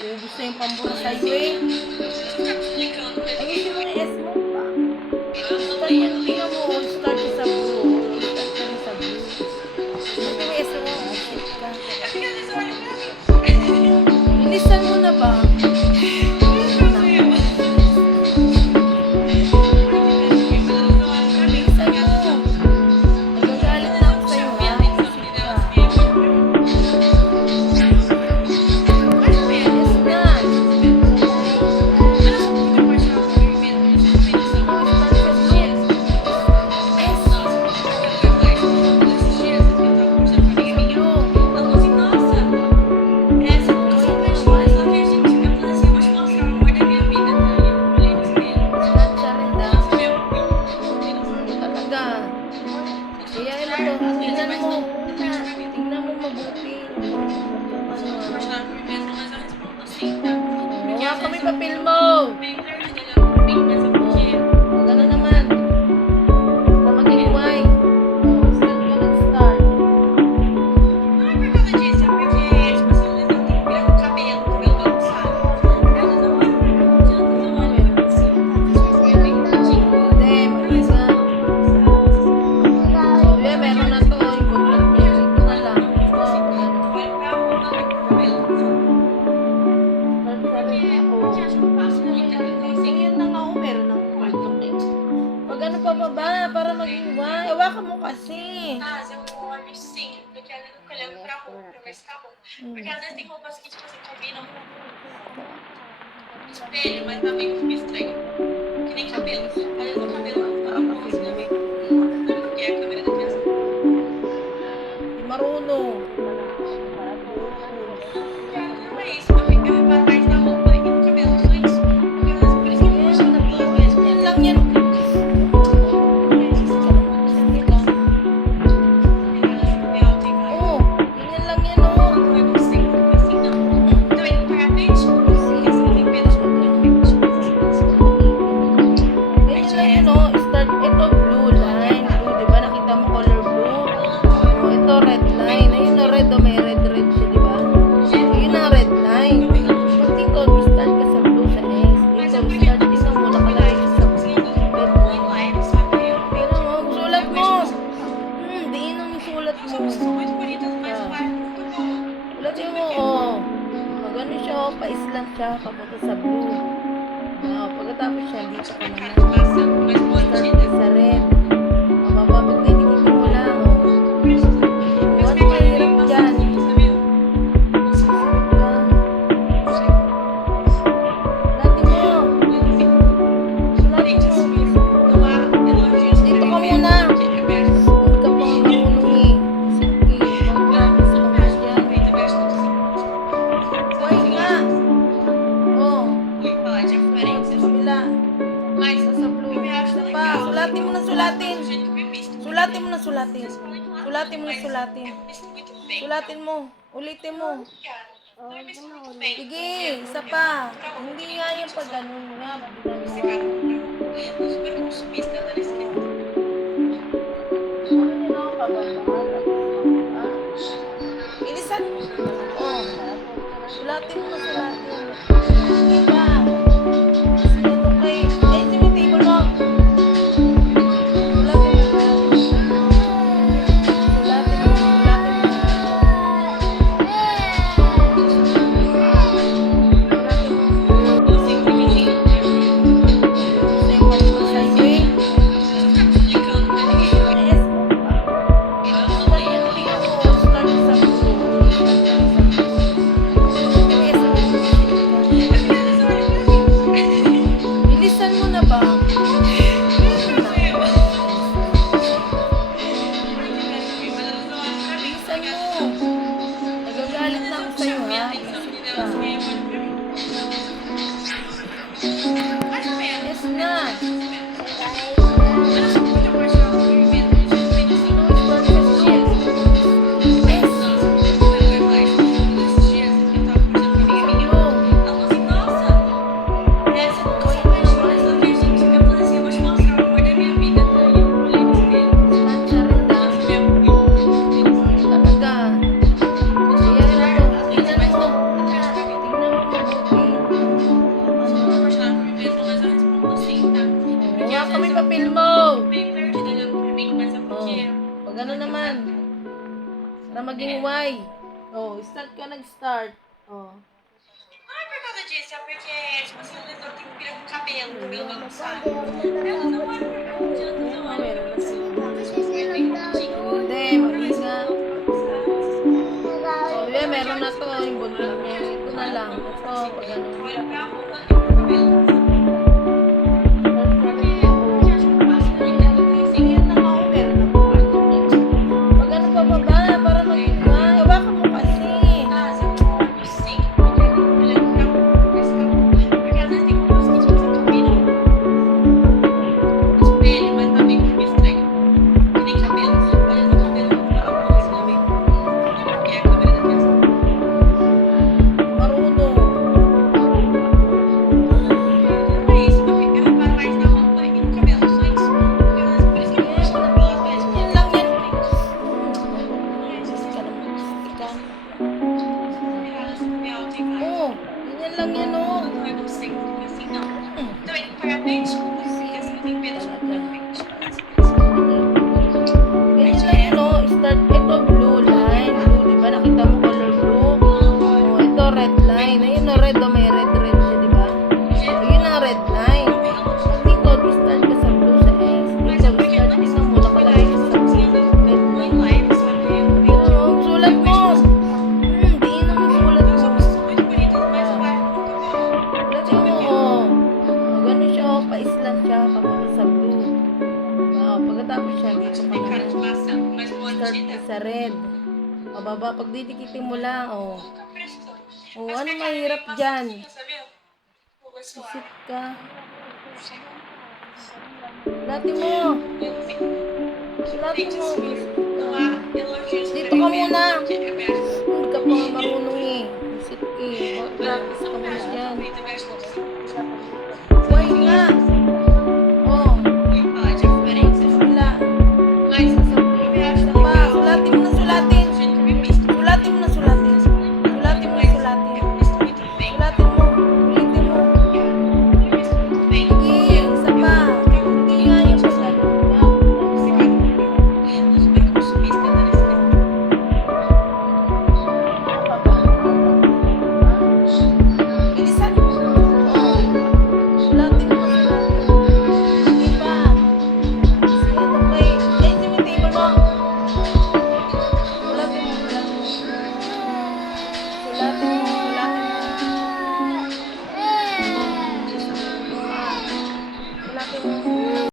Ubus na yung pambura sa'yo eh. Ayusin mo yung S mo pa. Start yan, tingnan mo. Start ka sa blue. Start ka rin sa blue. Ito yung S mo. Shit ka. Bilisan mo na ba? Tingnan mo mabuti. Wala kami papel mo. Gano'n naman. Para maging white. Start ka nag-start. Pababa para maging white. Hawakan mo kasi. Sim, eu quero pra roupa, vai ficar bom. Porque às vezes tem roupas que tipo, assim, combinam com espelho, mas também fica estranho. Que nem cabelo. Às vezes o cabelo não fica bom, assim, também. Porque a câmera da criança. Di marunong. Não é isso, eu fico atrás da roupa e no cabelo, só isso. Porque às vezes por isso que eu gosto da roupa mesmo. Yan lang yan. Ulati mo, oh. Magano siya, oh. Pa-islant siya, papunta sa blue. Oh, pagkatapos siya, dito ka naman. Start ka sa red. Mabababit na dikit mo lang, oh. Huwag mahirap dyan. Ulati mo. Ulati mo. Dito ka muna. Sulatin mo na sulatin. Sulatin mo na sulatin. Sulatin mo na sulatin. Sulatin mo. Ulitin mo. Sige, isa pa. Hindi nga yung pag ganun nga. Ilisan mo. Oh. Sulatin mo na sulatin. Sige pa. Nagagalit na ako sa'yo, ha? Yes na. Tingnan mo Oh, start ka nag-start. Oh. Ai, por causa disso, é porque, tipo assim, o doutor tem que virar com o cabelo bagunçado. Ela não é por causa disso, não é Meron na assim. sila. É bem bonitinho. Hindi, mali nga. Oh, bebe, meron na to. Yung bundok niya. Ito na lang. Ito, pag ano. Olha pra roupa e pro cabelo. Porque, gente, não passa muito, eu tenho assim, Tingin na ako, meron na po. Pag ano pa baba, para mag-iba. Hawakan mo kasi. casa, eu sei que porque ela é um carro, esse carro, porque às vezes tem coisas que tipo, você combina de pele, mas tá meio que estranho. Que nem cabelo. Às vezes o cabelo não fica uma coisa meio. Porque a câmera da criança. Marunong. Não é isso, porque eu reparo mais na roupa e no cabelo, só isso. Porque às vezes, por isso que eu gosto de cabelo, às vezes, Yan lang yan. não é isso. Ika naman. Ika. Real, tem vários. Oh, ganyan lang yan, oh. Não é egocêntrico, assim, não. Também tem que pagar pente, porque assim, eu tenho medo de pagar pente. Ganyan lang yan, oh. Start, ito blue line. Blue, di ba? Nakita mo color blue? Oh, ito red line. Ayun, oh, red, oh. May red siya, di ba? Ayun ang red line. Pag dito, start ka sa blue sa S. Mas Dito, é porque start não ka precisa sa mo. Nakalagay siya sa red Mãe line. live, você vai ver um vídeo. Oh, sulat mo. Di naman sulat Eu sou mo. pessoas muito bonitas, mas o bairro nunca Sulat mo, oh. Oh, ganun siya, oh. Pa-islant siya. Papunta sa blue. Oh, pagkatapos siya, dito ka tem cara de naman. maçã, mas Start bandida. ka sa red. Pababa, pag didikitin mo lang, oh. Nunca prestou. Oh, Mas ano minha cara é mahirap meio dyan? maçãzinha, sabia? Vou ver se eu Isip abro. ka. Lati mo. Eu vi. Lati Gente, mo. assim, não há elogios Dito pra ka mim muna. mesmo, porque é minha Hindi ka pa nga marunong eh. Isip ka eh. Practice ka não muna presta dyan. também, também acho que sim. Why nga? Oh, Oi, falar de referências. wala. Mas Isa sa eu blue. acho Isa pa. legal. Sulatin mo na sulatin. Gente, que me misto. Sulatin mo na sulatin. Sulatin mo na sulatin. Eu misto muito bem. Sulatin mo. Ulitin mo. Eu misto muito bem. Sige, isa pa. Hindi nga yung pagkano. Eu sou super consumista, né? Nesse tempo. Bilisan mo. Oh. Sulatin mo, sulatin. Hindi pa. Sige, okay. Change mo yung table mo. Sulatin mo, sulatin mo. Sulatin mo, sulatin mo. Sulatin mo.